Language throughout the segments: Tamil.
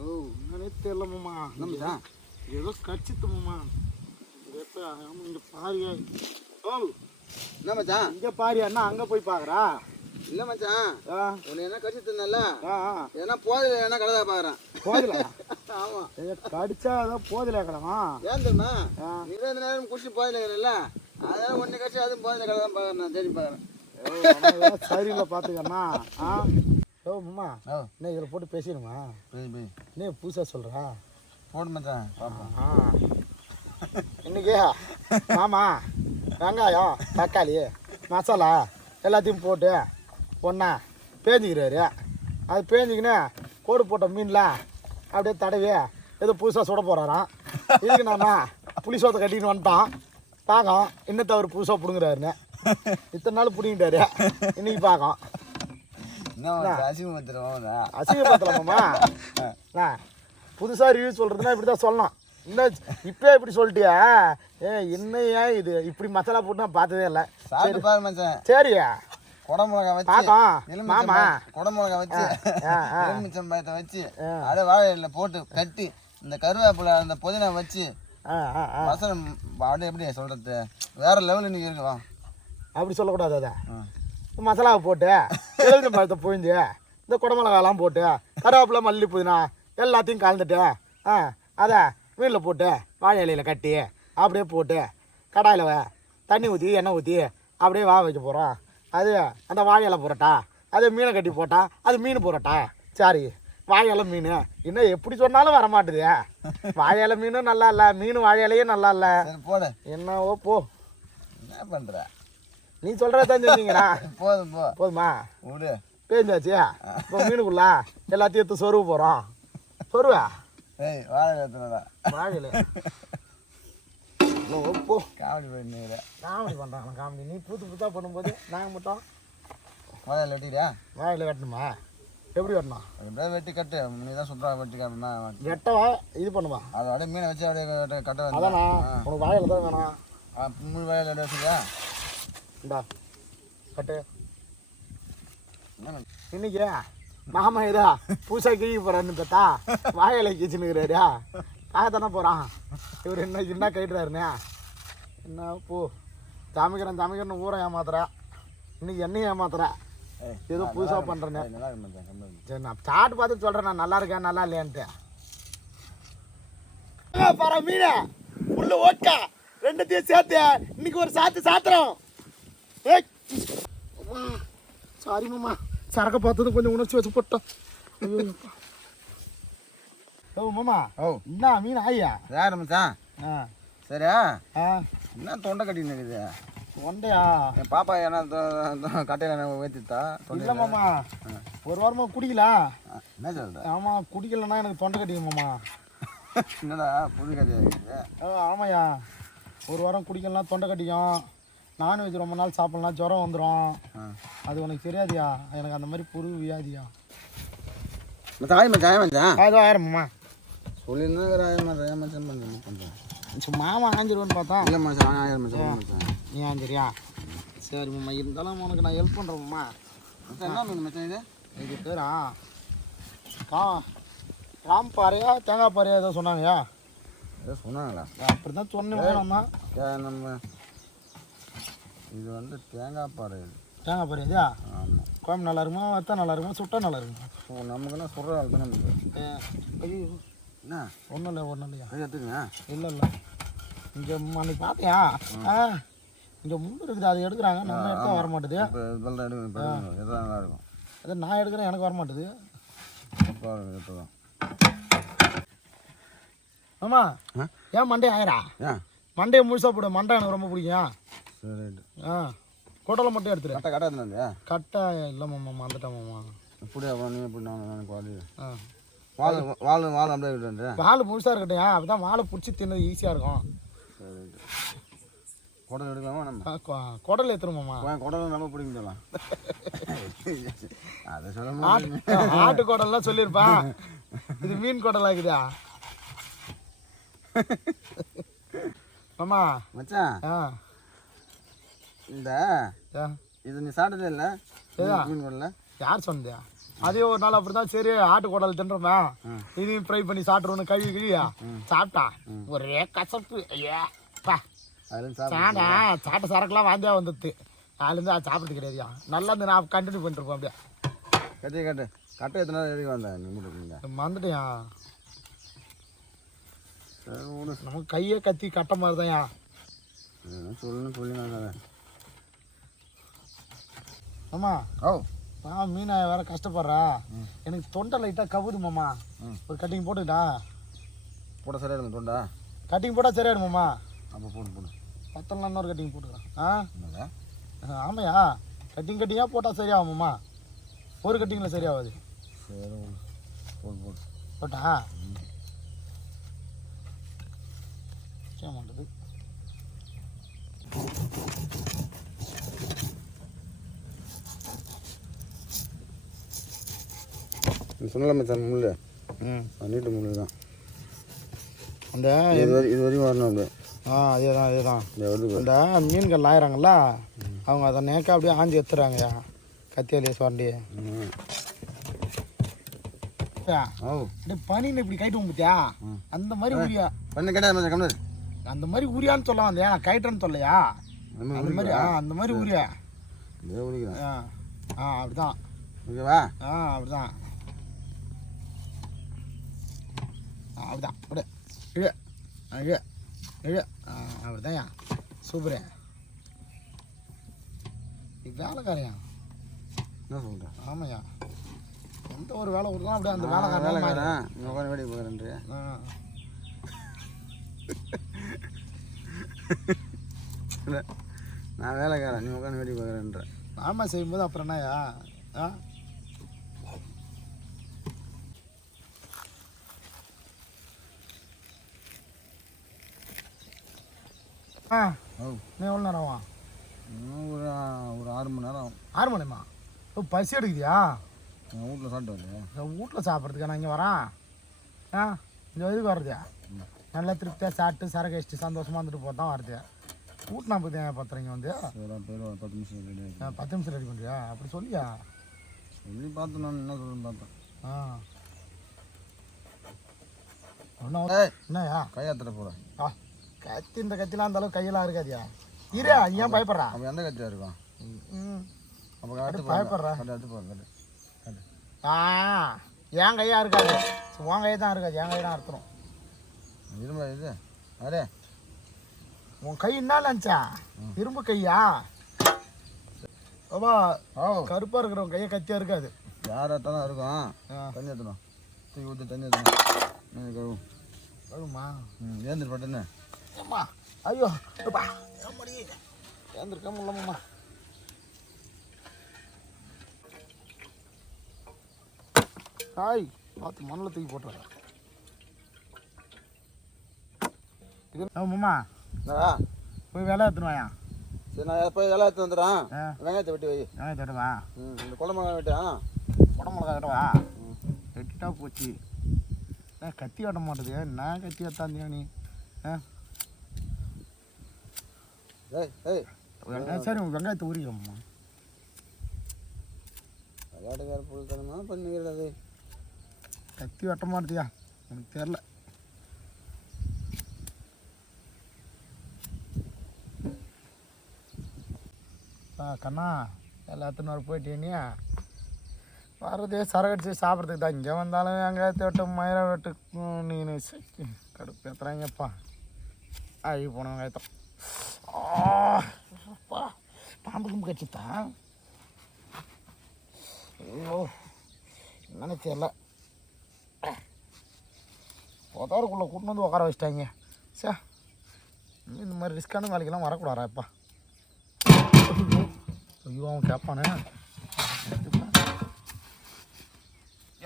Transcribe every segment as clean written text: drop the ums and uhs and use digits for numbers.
ஓ நானே தெரியல மாமா. என்னம்மா ஏதோ கச்சித்து மாமா. இங்கே பாரியா. ஓ என்ன மச்சான் இங்கே பாரியாண்ணா அங்கே போய் பார்க்குறா. இல்லை மச்சான் உன்னை என்ன கடிச்சு தின்னல ஏன்னா போதில் என்ன கலதா பார்க்குறேன். போதில ஆமாம் கடிச்சா அதான் போதில கிடமா. ஏன் தெரியுமா நீ இந்த நேரம் குடிச்சு போதில் இல்லைல்ல அதனால ஒன்று கடிச்சு அதுவும் போதில் கலதான் பார்க்குறேன். நான் தேடி பார்க்குறேன். சரியில்லை பார்த்துக்கண்ணா. ஓ மாமா என்ன இதில் போட்டு பேசிடுமா? என்ன புதுசாக சொல்கிறா? போட்டு மச்சான் பார்ப்போம். இன்னைக்கு மாமா வெங்காயம் தக்காளி மசாலா எல்லாத்தையும் போட்டு ஒன்றா பேஞ்சிக்கிறாரு. அது பேஞ்சிக்கின்னு கோடு போட்ட மீன்லாம் அப்படியே தடவி ஏதோ புதுசாக சுட போகிறாராம். இதுக்கு நாம புளி சோத்தை கட்டின்னு வந்துட்டோம். பார்க்கோம் இன்னத்தை அவர் புதுசாக பிடுங்குறாருன்னு. இத்தனை நாள் பிடிங்கிட்டாரு. இன்னைக்கு பார்க்கோம் அசிங்கப்படுத்தலாமாம்மா. புதுசாக ரிவ்யூ சொல்கிறதுனா இப்படி தான் சொல்லணும். இன்னும் இப்போ இப்படி சொல்லிட்டியா? என்னையா இது இப்படி மசாலா போட்டு நான் பார்த்ததே இல்லை. சரியா குடமிளகா வச்சு மாமா குடமிளகா வச்சு எலுமிச்சம்பழத்தை வச்சு அதை வாழையில போட்டு கட்டி இந்த கருவேப்பிலை அந்த புதினா வச்சு வசனம் அப்படியே எப்படி சொல்றது வேற லெவலில் இன்னைக்கு இருக்குவா. அப்படி சொல்லக்கூடாது. அதை மசாலாவை போட்டு எலுமிச்சம்பழத்தை புழிஞ்சு இந்த குடமிளகாலாம் போட்டு கருவேப்பிலை மல்லி புதினா எல்லாத்தையும் கலந்துட்டு அதை மீனில் போட்டு வாழை இலையில் கட்டி அப்படியே போட்டு கடாயில் தண்ணி ஊற்றி எண்ணெய் ஊற்றி அப்படியே வாழ வைக்க போகிறோம். அது அந்த வாழை இலை புரோட்டா. அது மீனை கட்டி போட்டா அது மீன் புரோட்டா. சரி வாழை இலை மீன் இன்னும் எப்படி சொன்னாலும் வரமாட்டுது. வாழை இலை மீனும் நல்லா இல்லை, மீன் வாழை இலையும் நல்லா இல்லை. போடு என்னவோ போ. என்ன பண்ணுற நீ சொல்கிறதான் செஞ்சீங்கண்ணா. போதும் போதுமா விடு பேஞ்சாச்சு. இப்போ மீனுக்குள்ள எல்லாத்தையும் எடுத்து சொருவ போகிறோம். சொருவா வாழையில போ. காமெடி பண்ணி காமெடி பண்ணுறாங்க. காமெடி நீ புதுசாக பண்ணும்போது நாங்கள் மட்டும் வாழையில வெட்டிடியா? வாழையில வெட்டணுமா? எப்படி வெட்டணும்? எப்படியா வெட்டி கட்டு. நீ தான் சுத்தமாக வெட்டி காட்டுனா வெட்டவா இது பண்ணுவா? அதை அப்படியே மீனை வச்சு அப்படியே கட்ட அதானா உனக்கு வாழையில தான் வேணும். மூணு வாழையில வச்சுக்கா. இந்தா கட்டு. இன்னைக்கு மாமா இதா பூசா கிழிக்க போறான்னு பார்த்தா வாழையில கிச்சுனுக்கிறாரு. தானே போகிறான் இவர். என்ன கைட்டுறாருண்ணே என்ன பூ சமைக்கிறேன்னு ஊரை ஏமாத்துற. இன்னைக்கு என்னையும் ஏமாத்துற. ஏதோ புதுசாக பண்ணுறேன்னு. சரி நான் சாப்பிட்டு பார்த்து சொல்கிறேன் நான் நல்லா இருக்கேன் நல்லா இல்லையான்ட்டு. பாரு மீனை உள்ள ஓட்டா ரெண்டுத்தையும் சேர்த்து இன்னைக்கு ஒரு சாத்துறோம். சாரி மாமா சரக்கை பார்த்தது கொஞ்சம் உணர்ச்சி வச்சு போட்டோம். ஓ மாமா என்ன மீன் ஆயா யார் மச்சான்? சரியா என்ன தொண்டை கட்டின்னு இருக்குது? தொண்டையா? என் பாப்பா ஏன்னா கட்டையில ஏற்றிட்டா. இல்லை மாமா ஒரு வாரமாக குடிக்கல. என்ன சொல்ற? ஆமாம் குடிக்கலன்னா எனக்கு தொண்டை கட்டிக்கும் மாமா. என்னடா புது கதையாக இருக்குது? ஆமாய்யா ஒரு வாரம் குடிக்கலாம் தொண்டை கட்டிக்கும். நான்வெஜ் ரொம்ப நாள் சாப்பிட்லாம் ஜுரம் வந்துடும். அது உனக்கு தெரியாதியா? எனக்கு அந்த மாதிரி புரு வியாதியா. மச்சான் ஏதோ ஆயிரம்மா சொல்லியிருந்தேன் மச்சான் பண்ணுறேன். மாமா ஆஞ்சிருவேன்னு பார்த்தா இல்லை மச்சான் 1000 மச்சான். நீ ஆஞ்சிரியா? சரி மாமா இருந்தாலும் உனக்கு நான் ஹெல்ப் பண்ணுறேம்மா. என்ன மீன் மச்சான் இது? இது பேரா ராம்பாறையா தேங்காய் பாறையா ஏதோ சொன்னாங்கய்யா. ஏதோ சொன்னாங்களா? அப்படி தான் சொன்னேன். நம்ம இது வந்து தேங்காய் பாறை. தேங்காய் பாறை இதா? ஆமாம். குழம்பு நல்லா இருக்குமா வத்தா நல்லா இருக்குமா சுட்டா நல்லா இருக்குமா? நமக்குன்னா சொல்கிற ஆள் தானே நமக்கு. ஐயோ என்ன ஒன்றும் இல்லையா? எடுத்துக்கங்க. இல்லை இங்கே அன்னைக்கு பார்த்தியா இங்கே முள்ளு இருக்குது அதை எடுக்கிறாங்க. நம்ம எடுத்தா வர மாட்டுது. எதாவது நல்லா இருக்கும். அதை நான் எடுக்கிறேன் எனக்கு வர மாட்டுது. இப்போதான் ஆமா ஏன் மண்டே ஆயிரா? மண்டையை முழுசாக போடு. மண்டை எனக்கு ரொம்ப பிடிக்கும். சரி கொட்டலை மட்டும் எடுத்துரு. கட்டை கட்டை இல்லை மாமா வந்துட்டேன் மாமா. எப்படியா நீ எப்படி நான் குவாலி வால் அப்படியே விட்டு வால் முழுசாக இருக்கட்டும். அப்பதான் வாழை பிடிச்சி தின்னது ஈஸியாக இருக்கும். சரி குடல் எடுக்கலாமா? நம்ம குடல் ஏற்றுருமாம்மா. குடல் நம்ம பிடிக்கலாம். அதை சொல்ல ஆட்டு குடல்லாம் சொல்லியிருப்பான். இது மீன் குடல் ஆகுதா மாமா? மச்சான் இந்த இது நீ சாப்பிட்டதே இல்லை மீன் குடல? யார் சொன்னதா? அதே ஒரு நாள் அப்படி தான் சரி ஆட்டு குடல் தின்றோமே இதையும் ஃப்ரை பண்ணி சாப்பிட்றோன்னு கழுவியா சாப்பிட்டா ஒரே கசப்பு ஐயா பா சாட்டை சரக்குலாம் வாந்தியா வந்துடுது அதுலேருந்து அது சாப்பிட்றது கிடையாதுயா நல்லா இருந்து நான் கண்டினியூ பண்ணிருப்போம் அப்படியே கட்டை எத்தனை நாள் வரைக்கும் வந்தேன் வந்துட்டியா நம்ம கையே கத்தி கட்ட மாதிரி தான்யா சொல்லணும் ஆமா மீனா வேற கஷ்டப்படுறா எனக்கு தொண்டை லைட்டாக கவுது மாமா ஒரு கட்டிங் போட்டுக்கிட்டா போட சரியா இருக்கும் தொண்டா கட்டிங் போட்டால் சரியாயிடும் மாமா அப்போ போடு பத்தலாம் இன்னொரு கட்டிங் போட்டுக்கிறேன் ஆமாயா கட்டிங்காக போட்டால் சரியாகும் மாமா ஒரு கட்டிங்கில் சரியாகாது சரி போடு போட்டா சரி மாட்டது நீ சொன்னலாமே சார் முள் நீட்டு முள் தான் அந்த இது வரைக்கும் வரணும் அப்படியே அதேதான் இந்த மீன்கள் ஆயிராங்கல்ல அவங்க அதை நேக்க அப்படியே ஆஞ்சி எடுத்துறாங்கய்யா கத்தியாலே சுரண்டி பனின்னு இப்படி கைட்டு பார்த்தியா அந்த மாதிரி உரியா பண்ணி கேட்டா அந்த மாதிரி உரியான்னு சொல்ல வந்தியா நான் கைட்டேன்னு சொல்லையா அந்த மாதிரி அந்த மாதிரி உரியா அப்படிதான் ஓகேவா அப்படிதான் அப்படிதான் அப்படியே இழு இழு இழு அப்படிதான்யா சூப்பரே வேலைக்காரையா என்ன சொல்கிறேன் ஆமாய்யா எந்த ஒரு வேலை கொடுத்தா அப்படியே அந்த வேலைக்காரன் வேடி போகிறேன் நான் வேலைக்காரன் நீ உட்காந்து வேடி பார்க்குறேன்ற ஆமா செய்யும்போது அப்புறம் என்னயா நீ எவ்வளோ நேரம் ஆகும் ஒரு 6 மணி நேரம் ஆகும் 6 மணிமா பசி எடுக்குதியா எங்கள் வீட்டில் சாப்பிட்டு வரேன் வீட்டில் சாப்பிட்றதுக்கா நான் இங்கே வரேன் இங்கே எதுக்கு வர்றதுயா நல்லா திருப்தியாக சாப்பிட்டு சரக்கு வச்சுட்டு சந்தோஷமாக வந்துட்டு போட்டு தான் வருது வீட்டு நான் போய் பார்த்துறீங்க வந்து 10 நிமிஷம் ரெடி 10 நிமிஷம் ரெடி பண்ணுறியா அப்படி சொல்லியா சொல்லி பார்த்தேன் நான் என்ன சொல்லுன்னு பார்த்தேன் என்னயா கையாத்திர போகிறேன் கத்தி இந்த கத்திலாம் அந்த அளவுக்கு கையெல்லாம் இருக்காதியா இரு ஏன் பயப்படுறா அப்போ எந்த கத்தியாக இருக்கும் அப்போ பயப்படுறா எடுத்து போகிறேன் என் கையாக இருக்காது உன் கையை தான் இருக்காது என் கையை தான் அறுத்துரும் இரும்பு இது அரே உன் கை என்ன நினச்சா இரும்பு கையா அப்பா கருப்பாக இருக்கிறவன் கையை கத்தியாக இருக்காது யாராக தான் இருக்கும் தண்ணி ஏற்றணும் தூக்கி ஊற்றி தண்ணி ஏற்றணும் கழுவும் கழுவுமா ஏந்திரு பட்டுன்னு அம்மா ஐயோ அப்பா ஏந்திருக்க முடியலம்மா ஹாய் பார்த்து மண்ணில் தூக்கி போட்டுறேன் இது மாமா போய் வேலை எடுத்துன்னு வாயா சரி நான் எப்போ வேலை எடுத்து வந்துடுறேன் வெங்காயத்தை வெட்டி வை வெங்காயத்தை வெட்டுவா இந்த குழம்பு வெட்டா குடமிளகா வெட்டவா வெட்டிட்டா போச்சு கத்தி வெட்ட மாட்டேது என்ன கத்தி வெட்டாந்தியா நீ சரி வெங்காயத்தை உரிக்கிறோம்மா விளையாட்டுக்கார பொருள் தரமா பண்ணிக்கிறது கத்தி வெட்ட மாட்டேதியா எனக்கு தெரில கண்ணா எல்லாத்தினோட போயிட்டீனியா வர்றதே சரகடிச்சு சாப்பிட்றதுக்கு தான் இங்கே வந்தாலும் வெங்காயத்தை வெட்டு மயிரை வெட்டு நீ கடுப்பு ஏற்றுறாங்கப்பா அழுகி போன வெங்காயத்தம் பாம்புக்கும் கட்சித்தான் ஐயோ என்னன்னு தெரியல புதாருக்குள்ளே கூட்டின்னு வந்து உட்கார வச்சிட்டாங்க சே இந்த மாதிரி ரிஸ்க்கான வேலைக்கெல்லாம் வரக்கூடாதாப்பா ஐயோ அவன் கேட்பானே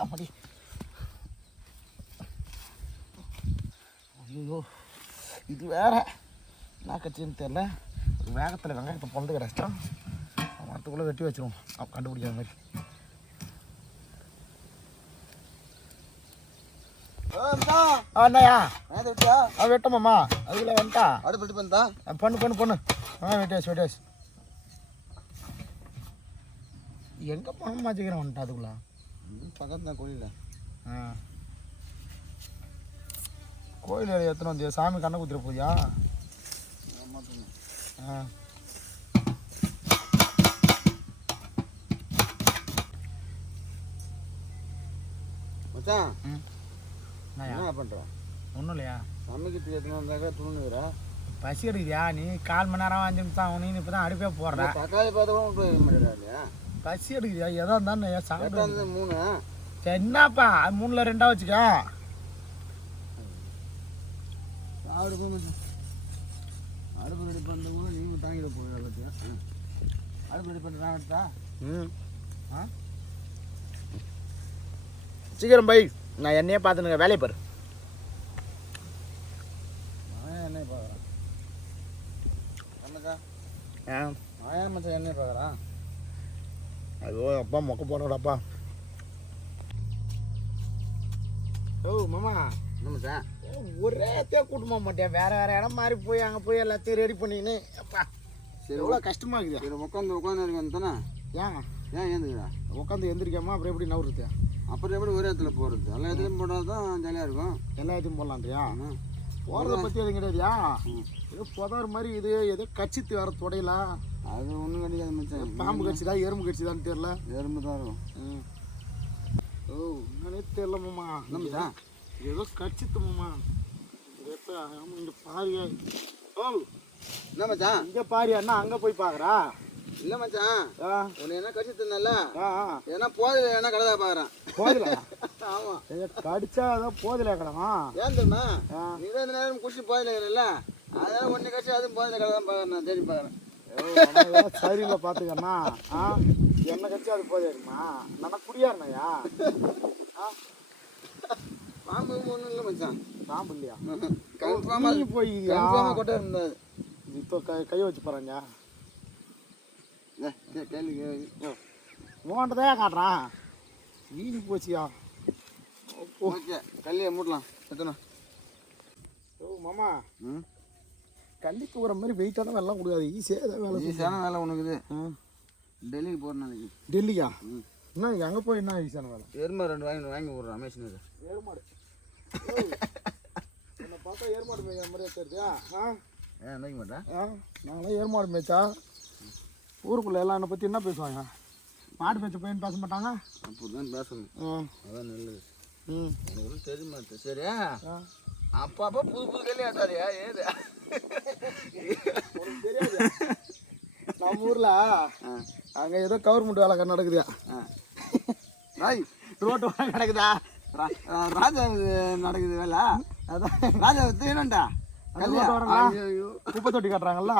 அப்படி ஐயோ இது வேற என்ன கட்சின்னு தெரில வேகத்தில் வெங்காயத்தை பொழுது கிடச்சிட்டான் மரத்துக்குள்ளே வெட்டி வச்சிருவோம் கண்டுபிடிக்காத மாதிரி அண்ணாயா வெட்டமாம்மா அதுக்குள்ள வந்துட்டா அடுப்பு பண்ணா பண்ணு வெட்டியாச்சு வெட்டியாச்சு எங்கே பணம் மாற்றிக்கிறேன் வந்துட்டா அதுக்குள்ள பக்கத்து தான் கோயிலில். கோயில் எத்தனை வந்து சாமி கண்ணை குத்துற போதியா? மச்சான் என்ன பண்ணுறோம்? ஒன்றும் இல்லையா, சமைக்கிறதுக்கு எத்தனை வந்தாக்கா துணுங்குறா. பசி எடுக்குதியா? நீ 1/4 மணி நேரம் 5 நிமிஷம் ஆகும். நீ இப்போ தான் அடுப்பே போடுற. தக்காளி பார்த்து கூட மாட்டேங்கிறாரு. பசி எடுக்குதியா? எதா இருந்தாலும் சாப்பிட்டு 3. சரி என்னப்பா 3ல் 2 வச்சுக்க. சாப்பிடு போய் மச்சான். அடுப்பு ரெடி பண்ணுற கூட நீங்கள் தாங்கிட போய் எல்லாத்தையும். அடுப்பு ரெடி பண்ணுறா எடுத்தா. சீக்கிரம் பை, நான் என்னையே பார்த்துனுங்க, வேலையை பாரு. என்னைய பார்க்குறான் மச்சான், என்னைய பார்க்குறான். ஐயோ அப்பா மொக்க போனோடாப்பா. ஓ மாமா, என்ன மச்சான் ஒரே கூட்டு போக மாட்டேன், வேற வேற இடம் மாறி போய் அங்கே போய் எல்லாத்தையும் ரெடி பண்ணிக்கின்னு அப்பா சரி எவ்வளோ கஷ்டமா இருக்குது. சரி உட்காந்து இருக்கேன் தானே. ஏன் ஏந்துக்கிறா? உட்காந்து எந்திரிக்காம அப்புறம் எப்படி நவுறுது? அப்புறம் எப்படி ஒரே இடத்துல போகிறது? எல்லா இடத்துலையும் போட்டால் தான் ஜாலியாக இருக்கும். எல்லா இடத்தையும் போடலான்றியா? போகிறத பற்றி எதுவும் கிடையாதுயா. ஏதோ புதார் மாதிரி இது ஏதோ கட்சித்து வர தொடையில அது ஒன்றும் கிடையாது மச்சான். பாம்பு கட்சிதா எறும்பு கட்சிதான்னு தெரியல. எறும்பு தான் இருக்கும். ஓ என்னன்னே தெரியல மாமா. என்னம்மா ஏதோ கட்சித்து மாமா. இங்கே பாரியா? ஓ என்ன மச்சான் இங்கே பாரியா? என்ன அங்கே போய் பார்க்குறா? இல்லை மச்சான், உன்னை என்ன கடிச்சு தின்னல, ஏன்னா போதில் என்ன கடை பார்க்குறேன். போதில? ஆமாம், கடிச்சா ஏதோ போதில கடமா? ஏன் தெரியுமா? நீ தான் இந்த நேரம் குடிச்சு போதில் இருக்கிறல்ல, அதனால ஒன்று கட்சி அதுவும் போதில் கடை தான் பார்க்குறேன். நான் தேடி பார்க்குறேன். சரியில்லை பார்த்துக்கண்ணா. என்ன கட்சி அது போதிருமா? நான் குடியாருனையா? பாம்பு ஒன்றும் இல்லை மச்சான். பாம்பு இல்லையா? கன்ஃபார்மாக போய் கன்ஃபார்மாக கொட்டை இருந்தது. இப்போ கை வச்சு போகிறாங்க. கேள்வி மூண்டதே காட்டுறான். வீணி போச்சியா? ஓகே, கல்லியை மூட்டலாம். எத்தனை? ஓ மாமா, கல்லிக்கு ஒரு மாதிரி வெயிட்டான வேலைலாம் கொடுக்காது. ஈஸியாக ஏதாவது வேலை. ஈஸியான வேலை உனக்கு இது. டெல்லிக்கு போகிறேன் நாளைக்கு. டெல்லியா? என்ன அங்கே போய் என்ன ஈஸியான வேலை? எருமாடு 2 வாங்கி விட்றேன் அமேஷனுக்கு. எருமாடு? என்னை பார்த்தா எருமாடு மேய்க்கிற மாதிரியே தெரியுதா? ஏன் மேய்க்க மாட்டேன்? நாங்களாம் எருமாடு மேய்ச்சா ஊருக்குள்ளே எல்லாம் என்னை பற்றி என்ன பேசுவாங்க? மாடு மேய்ச்ச பையன் பேச மாட்டாங்க. அப்படி தான் பேசணும். அதான் நல்லது. எனக்கு ஒன்றும் தெரிய மாட்டேன். சரி, அப்பப்போ புது புது கல்வி ஆட்டாரியா? ஏது உனக்கு தெரியாது? நம்ம ஊரில் அங்கே ஏதோ கவர்மெண்ட் வேலை நடக்குதுயா. ரோட்டு வேலை நடக்குதா? ராஜா நடக்குது வேலை. அதான் ராஜா தூக்கணும்டா. குப்பை தொட்டி கட்டுறாங்கல்ல,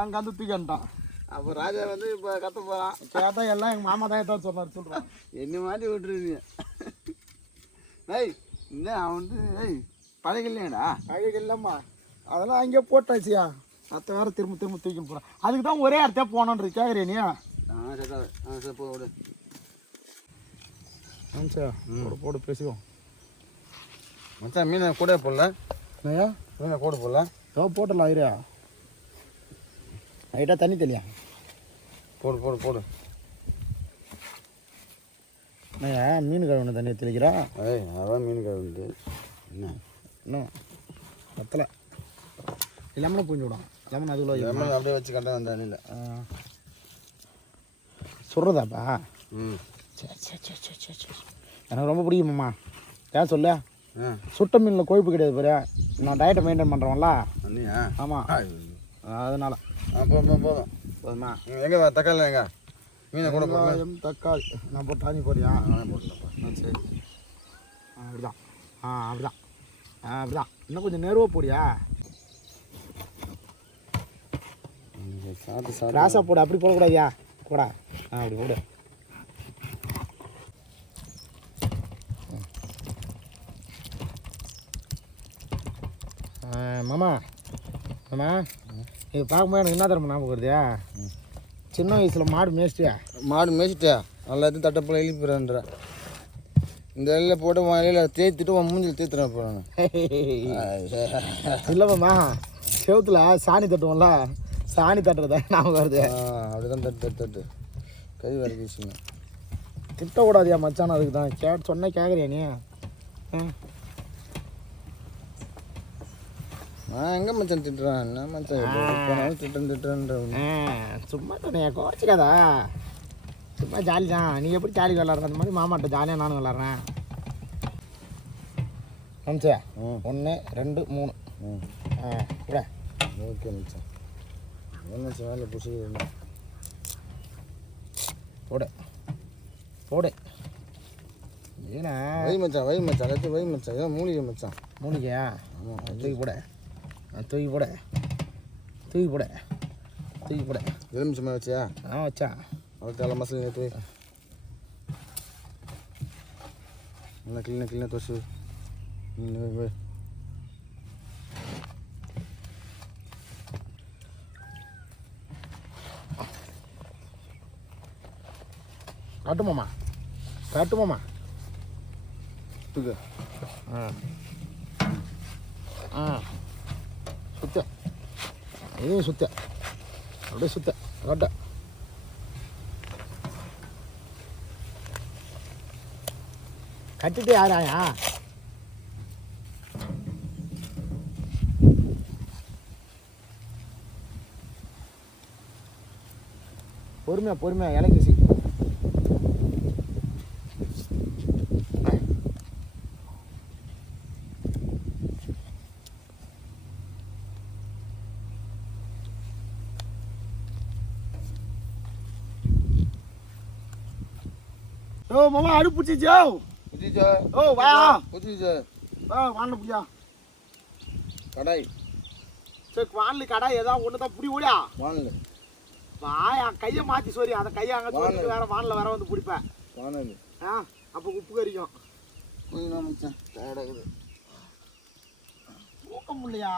அங்கே வந்து தூக்கிட்டான். அப்போ ராஜா வந்து இப்போ கற்று போகிறான். கேட்டா எல்லாம் எங்கள் மாமா தான் ஏதாவது சொன்னார். சொல்கிறேன் என்ன மாட்டி விட்டுருங்க. ஏய் இந்த அவன் வந்து பழைய கல்யாணடா. பழைய இல்லைம்மா, அதெல்லாம் அங்கேயே போட்டாச்சியா. அத்தை வேறு திரும்ப திரும்ப தூக்கின்னு போகிறேன். அதுக்கு தான் ஒரே இடத்த போனோன்றது கேட்குறியா நீ? சரி போ விடு. சார் போடு பேசிக்குவோம். மச்சான் மீனை கூட போடல. ஐயா மீனை கூட போடல. போட்டலாம் ஐயா. ஐட்டா தண்ணி தெளியா? போடு போடு போடு. ஐயா மீன் கழுவுன தண்ணி தெளிக்கிறா? அதான் மீன் கழுவுண்டு. என்ன இன்னும் பத்தலை. லெமனை புரிஞ்சு விடும். லெமன் அதுக்குள்ள லெமன் அப்படியே வச்சு கட்ட வந்த தண்ணியில் சொல்கிறதாப்பா? சரி சரி சரி சரி சரி சரி. எனக்கு ரொம்ப பிடிக்குமாம்மா. ஏன் சொல்ல? சுட்ட மீனில் கொழுப்பு கிடையாது பாரு. நான் டயட்டை மெயின்டைன் பண்ணுறோம்ல. ஆமாம், அதனால் போதும் போதுமா? எங்கே தக்காளி எங்க மீனை கூட போதும். தக்காளி நான் போட்டு தாண்டி போறியா? போடலப்பா. சரி அப்படிதான். அப்படிதான் அப்படிதான். இன்னும் கொஞ்சம் நேருவாக போடியா? ராசா போடு. அப்படி போடக்கூடாதியா? போடா. அப்படி போடு. மாமா மாமா, இது பார்க்கும்போது எனக்கு என்ன தரமா ஞாபகம் வருது? சின்ன வயசில் மாடு மேய்ச்சிட்டியா? மாடு மேய்ச்சிட்டியா? எல்லாத்தையும் தட்டப்போல எழுப்பிடுறேன்ற இந்த இலையில் போட்டு உன் இலையில் தேய்த்துட்டு உன் மூஞ்சில் தேய்த்துறேன் போகிறாங்க. இல்லைம்மா, செவத்தில் சாணி தட்டுவோம்ல, சாணி தட்டுறதா ஞாபகம் வருது. அப்படிதான் தட்டு தட்டு தட்டு கை வரைக்கும் திட்டக்கூடாதியா மச்சான், அதுக்கு தான் சொன்ன கேட்குறியா நீ? நான் எங்கே மச்சான் திட்டுறேன்? என்ன மச்சான் திட்டுறேன்ற சும்மா தானே குறைச்சிக்காதா, சும்மா ஜாலி தான். நீ எப்படி ஜாலி விளாட்ற அந்த மாதிரி மாமாட்ட ஜாலியாக நானும் விளாட்றேன். மச்சா 1 2 3 கூட ஓகே மச்சான். என்ன வேலை புடிச்சிக்கிறேன் போடு போடு. ஏன்னா வை மச்சான் எல்லாத்தையும் வை மச்சான். ஏன் மூலிகை மச்சான்? மூலிகையா? ஆமாம். தூக்கி போட எலுமிச்சமாக வச்சியா? வச்சா அவளுக்கு எல்லாம் மசாலா நேற்று வை. நல்லா கிளீனாக தோசு வை. காட்டுமாம்மா தூக்கு. சுத்த இதையும் சுத்த அப்படியே சுத்த கட்ட. கட்டிட்டு யாராயா? பொறுமையா இலைக்கு சி. ஓ மாமா அடுப்பு பிடிச்சிச்சோ? ஓ வா வாண்ட புடியா கடாய். சரி வாண்ல கடாய் ஏதாவது ஒன்று தான் பிடி ஓடியா வானல் வாயா. கையை மாற்றி சோரி அந்த கையை அங்கே தோண்டிட்டு வேற வானில் வேற வந்து பிடிப்பேன். வானல் அப்போ உப்பு கறிக்கும். கொஞ்சம் மச்சான் டயர்டாகுது. தூக்க முடியலையா?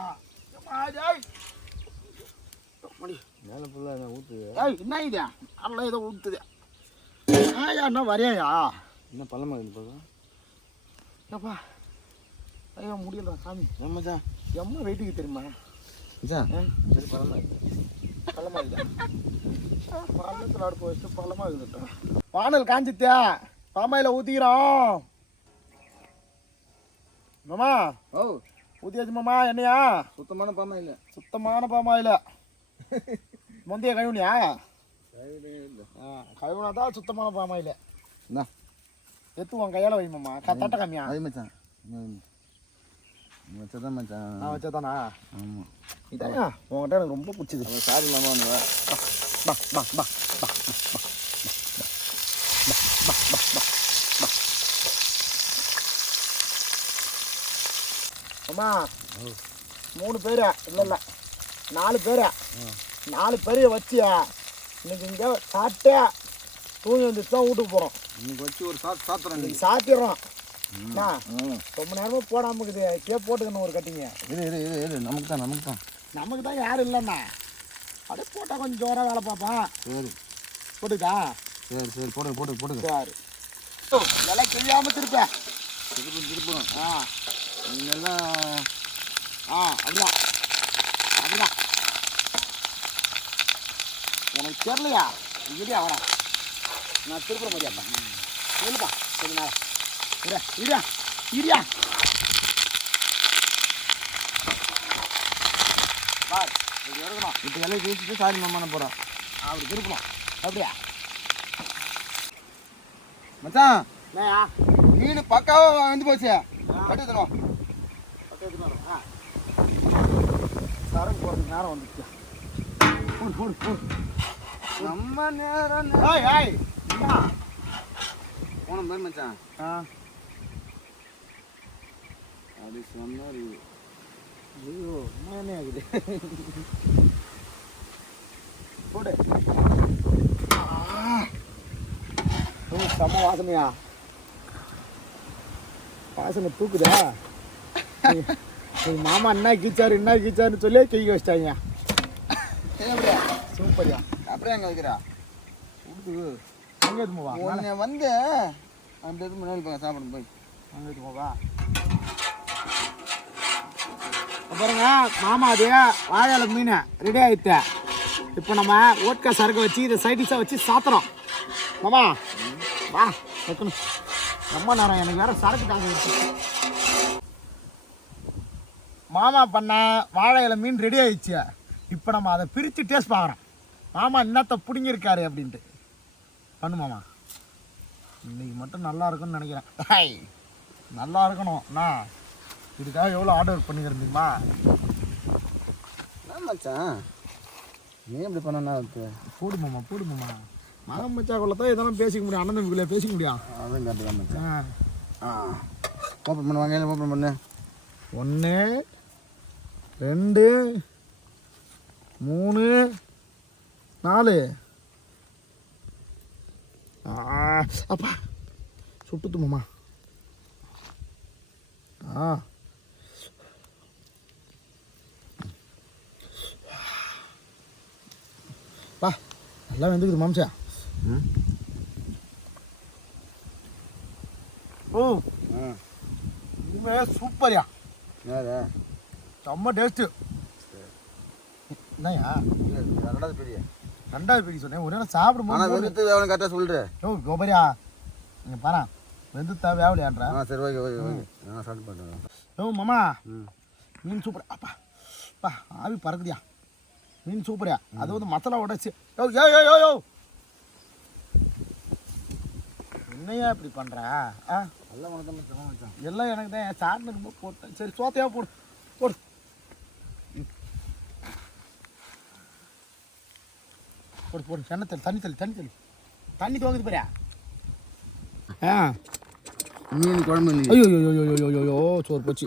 மேலே ஃபுல்லாக என்ன ஊற்றுது? என்ன இதா அதெல்லாம் ஏதோ ஊற்றுது. என்ன வரையா? என்ன பள்ளமாக இது பார்க்க? ஏப்பா ஐயா முடியல சாமி. மச்சான் எம்மா வெயிட்டுக்கு தெரியுமா மச்சான்? சரி பள்ளமாக பள்ளத்தில் அடுப்பு வச்சுட்டு பள்ளமாக இருக்குதுட்டா. வானல் காஞ்சித்தியா பாமாயில் ஊற்றிக்கிறோம் மாமா. ஊற்றியாச்சு மாமா. என்னையா? சுத்தமான பாமாயில். சுத்தமான பாமாயில். முந்தைய கழுவுனியா? கழுவுனா தான் சுத்தமான பாமாயில். என்ன எத்துவோம் கையால் வைமாம்மா. தட்டை கம்மியா? அது மச்சான் வச்சதான் மச்சான். நான் வச்சதானா? ஆமாம். இதாயா உங்கள்கிட்ட எனக்கு ரொம்ப பிடிச்சிது. சாரி மாமா ஒன்று அம்மா 3 பேர் இல்லை 4 பேர் 4 பேரைய வச்சியா இன்னைக்கு இங்கே சாப்பிட்டே தூங்கி வந்துட்டு தான் வீட்டுக்கு போகிறோம். இன்னைக்கு வச்சு ஒரு சாத்துறோம். இன்னைக்கு சாத்திடுறோம். ரொம்ப நேரமாக போடாமல் இருக்குது. போட்டுக்கணும் ஒரு கட்டிங்க. இது நமக்கு தான் யாரும் இல்லைண்ணா. அப்படியே போட்டால் கொஞ்சம் ஜோராக வேலை பார்ப்பான். சரி போட்டுக்கா. சரி போட்டு சரி இதெல்லாம் தெரியாமல் திருப்பேன். திருப்பணும். இதெல்லாம் அப்படிதான் உனக்கு தெரியலையா? இப்படியா வரா நான் திருப்புற மாதிரியாப்பா. சொல்லுப்பா கொஞ்ச நேரம் இரியா இப்படி எடுக்கணும். இப்போ எல்லாம் ஜெயிச்சுட்டு சாரி மாமான போகிறோம். அப்படி திருப்பணும். அப்படியா மச்சான்? என்னையா மீன் பக்காவாக வந்து போச்சு. கட்டி தருவோம். சரக்கு போகிறதுக்கு நேரம் வந்துச்சு. போடு நம்ம நேரம் போன பேர் மச்சான். அப்படி சொன்னார். ஐயோ என்ன ஆகுது? போடு. செம்ம வாசனையா? வாசனை தூக்குதா? மாமா என்ன கீச்சாருன்னு சொல்லி கை வச்சிட்டாங்க. சூப்பர்யா. அப்படியே அங்கே வைக்கிறா கொடுத்து அங்கே எதுமோவா உன்னை வந்து அப்படி எதுவும் முன்னாடி போங்க சாப்பிடும் போய் அங்கே எதுமோவா பாருங்க மாமா. அது வாழை மீன் ரெடி ஆகிட்டு. இப்போ நம்ம ஓட்கா சரக்கு வச்சு இதை சைடிஷாக வச்சு சாத்துறோம் மாமா. வா டக்குன்னு ரொம்ப நேரம் எனக்கு வேற சரக்கு தாங்க இருக்கு. மாமா பண்ண வாழை இலை மீன் ரெடி ஆயிடுச்சு. இப்போ நம்ம அதை பிரித்து டேஸ்ட் பார்க்குறோம். மாமா என்னத்தை பிடிங்கிருக்காரு அப்படின்ட்டு. பண்ணு மாமா. இன்னைக்கு மட்டும் நல்லா இருக்கும்னு நினைக்கிறேன். ஹாய், நல்லா இருக்கணும். நான் இதுக்காக எவ்வளோ ஆர்டர் பண்ணிக்கிறேன் தெரியுமா? மச்சான் நீ எப்படி பண்ணா போடு மாமா, போடு மாமா. மகன் மச்சாக்குள்ள தான் இதெல்லாம் பேசிக்க முடியும். அண்ணன் தம்பிக்குள்ளே பேசிக்க முடியும். அதுவும் கரெக்டு தான் மச்சான். ஓப்பன் பண்ணுவாங்க, ஓப்பன் பண்ணு. 1 2 3 4. அப்பா சுட்டுத்து மாமா. பா நல்லா வெந்துக்குது மாம்சா. ஓ இனிமே சூப்பர்யா. செம்ம டேஸ்ட்டு. என்னய்யா ரெண்டாவது பெரிய சொன்னேன். ஒரு நேரம் சாப்பிடும்போது வெந்துட்டு வேவனை கரெக்டாக சொல்கிறேன். கோபரியா நீங்கள் பாரு வெந்துத்தா வேவலையான்றா. சரி ஓகே ஓகே ஓகே நான் ஸ்டார்ட் பண்ணுறேன். மாமா மீன் சூப்பர். அப்பா பா ஆவி பறக்குதியா. மீன் சூப்பரியா. அது வந்து மசாலா உடச்சி. என்னையா இப்படி பண்ணுற? எல்லாம் உனக்கு தான் எல்லாம் எனக்கு தான். சாப்பிட்டு ரொம்ப போட்டேன். சரி சோத்தையா போடு போடு. போடு போடு. தண்ணி துவங்குது பாரியா. மீன் குழம்பு. ஐயோ சோறு போச்சு.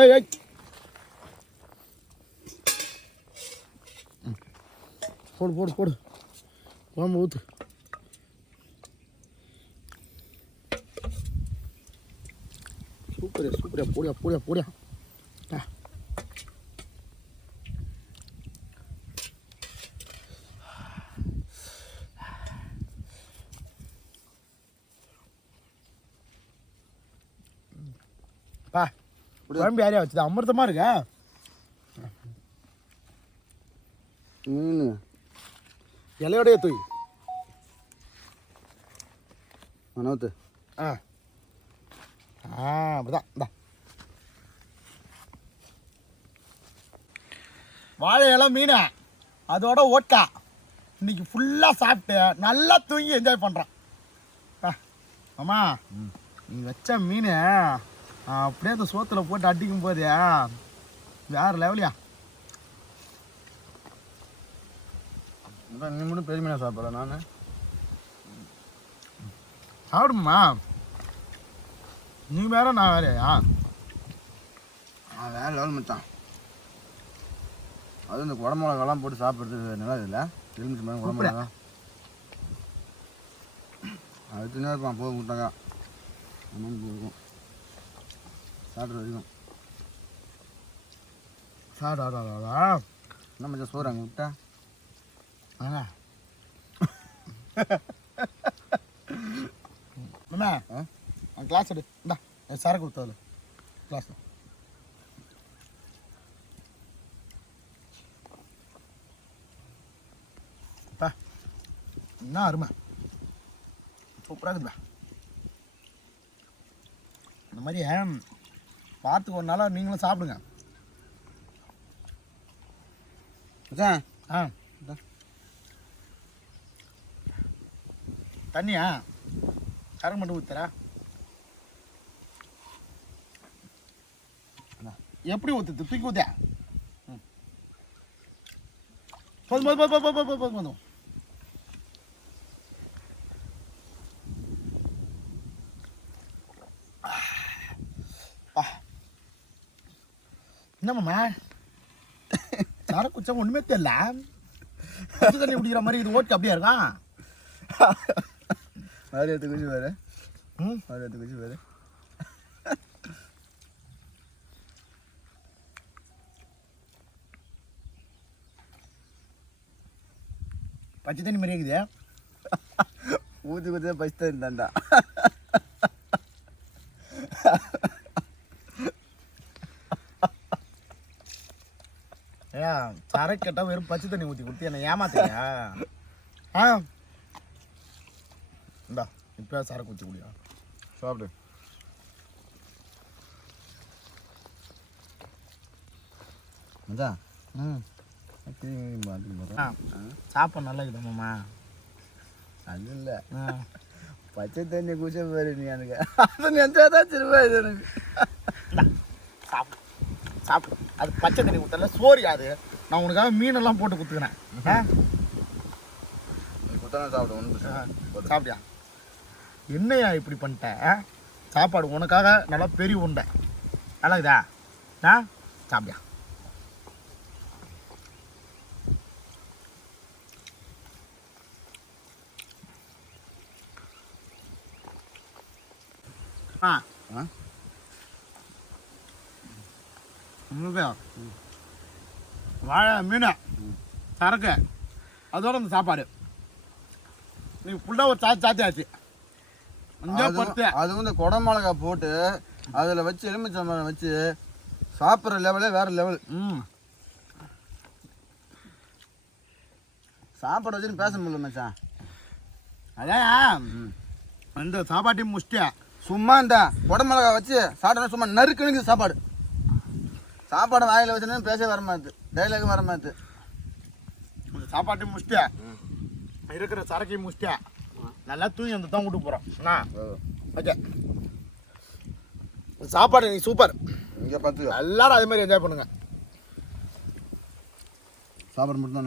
ஏய் போடு குழம்பு ஊற்று. சூப்பரியா போடியா. பா குழம்பு யாரையா வச்சுது? அமிர்தமாக இருக்கா மீன். இலையோடைய தூய் நோத்து. அப்படிதான். இந்தா வாழை இலை மீன் அதோட ஓட்கா. இன்னைக்கு ஃபுல்லாக சாப்பிட்டு நல்லா தூங்கி என்ஜாய் பண்ணுறான். ஆமா நீ வச்ச மீன் அப்படியே அந்த சோத்தில் போட்டு அடிக்கும் போது வேறு லெவலியா. நீ மட்டும் பெரிய மீனாக சாப்பிட்ற, நான் சாப்பிடுமா? நீ வேற நான் வேறையா? வேறு லெவல் மச்சான். அதுவும் இந்த குடமிளகாலாம் போட்டு சாப்பிட்றது நல்லா இல்லை. எலுமிச்சை மேலே குடமிளகா அது சின்ன இருப்பான். போக விட்டாங்க இருக்கும் சாப்பிட்ற வரைக்கும். என்ன மச்சான் சோறு அங்கே விட்டா? என்ன கிளாஸ் எடு. இந்தா சரக்கு கொடுத்தது கிளாஸ். என்ன அருமை சூப்பராக இருக்குதுப்பா. இந்த மாதிரி பார்த்து ஒரு நாளாக நீங்களும் சாப்பிடுங்க. தண்ணியா சரக்கு மட்டும் ஊற்றுறா? எப்படி ஊற்றுது? தூக்கி ஊற்ற போதும். என்னம்மா சரக்கு குச்சா ஒன்றுமே தெரியல. தண்ணி குடிக்கிற மாதிரி இது ஓட்டு அப்படியே இருக்கான். வேறு குச்சி வேறு குச்சி வேறு. பச்சை தண்ணி மாதிரி இருக்குது. ஊற்றி ஊற்றி பச்சை தண்ணி தாண்டா. சரக்கு கேட்டால் வெறும் பச்சை தண்ணி ஊற்றி கொடுத்து என்னை ஏமாத்தியா? இப்போயா சரக்கு வச்சு குடியா சாப்பிடு. மச்சான் சாப்பாடு நல்லா இருக்குது மாமா. அது இல்லை, ஆ பச்சை தண்ணி குடிச்ச பாரு நீ. எனக்கு அது நினச்சாதான் சிறுவா இது எனக்கு. சாப்பிடு சாப்பிடு. அது பச்சை தண்ணி கொடுத்தல சோறு யாரு? நான் உனக்காக மீனெல்லாம் போட்டு கொடுத்துக்கிறேன். நீ குத்தான சாப்பிடு, ஒன்று சாப்பிட்டியா? என்னையா இப்படி பண்ணிட்டேன்? சாப்பாடு உனக்காக நல்லா பெரிய உண்டை நல்லா இதா சாப்பிட்டியா? வாழை மீன் சரக்கு அதோட அந்த சாப்பாடு நீ ஃபுல்லாக ஒரு சாத்தியாச்சு. அது வந்து குடை மிளகா போட்டு அதில் வச்சு எலுமிச்சம்பழம் வச்சு சாப்பிட்ற லெவலே வேறு லெவல். சாப்பாடு வச்சுன்னு பேச முடியல மச்சான். அதான் அந்த சாப்பாட்டையும் முடிச்சிட்டியா? சும்மா இந்த குடை மிளகா வச்சு சாப்பிட்டா சும்மா நறுக்கணுங்க சாப்பாடு. சாப்பாடு வாயில் வச்சுன்னு பேச வர மாட்டுது, டைலாக் வர மாட்டுது. அந்த சாப்பாட்டையும் முடிச்சிட்டியா? இருக்கிற சரக்கையும் முடிச்சிட்டியா? நல்லா தூங்கி வந்து தான் கூட்டு போகிறோம். ஓகே, சாப்பாடு நீ சூப்பர். இங்கே பார்த்து எல்லாரும் அதே மாதிரி என்ஜாய் பண்ணுங்க. சாப்பாடு மட்டும் தான்.